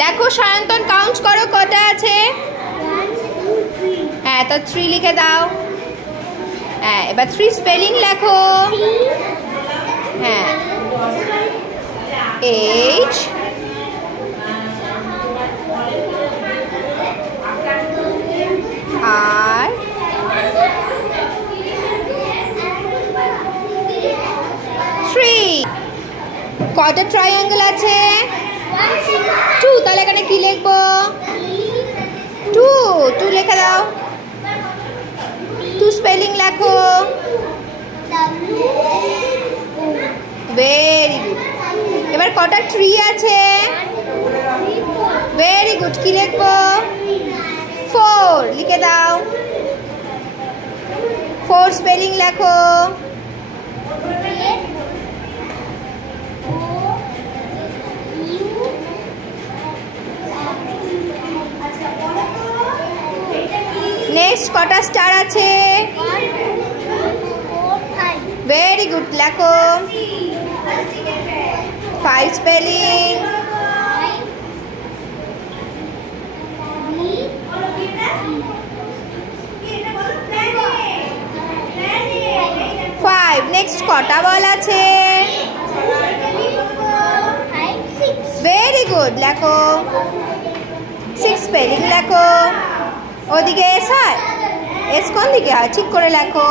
লেখো সায়ন্তন, কাউন্ট করো কটা আছে। হ্যাঁ, তো 3 লিখে দাও। হ্যাঁ, এবার 3 স্পেলিং লেখো। হ্যাঁ, H R কটা ট্রায়াঙ্গেল আছে? 2। তাহলে এখানে কি লিখবো? 2 লিখে দাও। 2 স্পেলিং লেখো। Very good. এবার কটা ট্রি আছে? Very good. কি লিখবো? 4 লিখে দাও। 4 স্পেলিং লেখো। নেক্সট কটা স্টার আছে? ভেরি গুড, লেখো। 5 স্পেলিং। নেক্সট কটা বল আছে? ভেরি গুড, লেখো। 6 স্পেলিং লেখো। ওদিকে এস হয়? এস কোন দিকে হয়? ঠিক করে লেখো।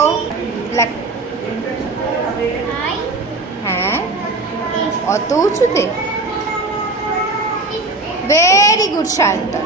হ্যাঁ, অত উঁচুতে। Very good Sayantan.